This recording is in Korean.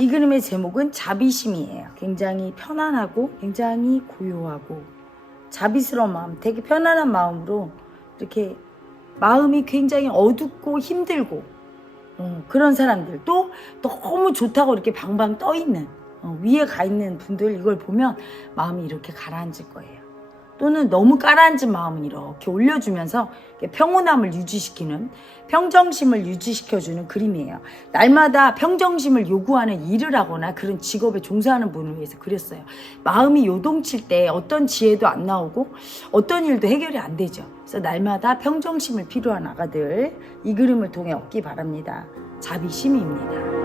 이 그림의 제목은 자비심이에요. 굉장히 편안하고 굉장히 고요하고 자비스러운 마음, 되게 편안한 마음으로 이렇게 마음이 굉장히 어둡고 힘들고 어, 그런 사람들 또 너무 좋다고 이렇게 방방 떠 있는 어, 위에 가 있는 분들 이걸 보면 마음이 이렇게 가라앉을 거예요. 또는 너무 가라앉은 마음은 이렇게 올려주면서 평온함을 유지시키는 평정심을 유지시켜주는 그림이에요. 날마다 평정심을 요구하는 일을 하거나 그런 직업에 종사하는 분을 위해서 그렸어요. 마음이 요동칠 때 어떤 지혜도 안 나오고 어떤 일도 해결이 안 되죠. 그래서 날마다 평정심을 필요한 아가들 이 그림을 통해 얻기 바랍니다. 자비심입니다.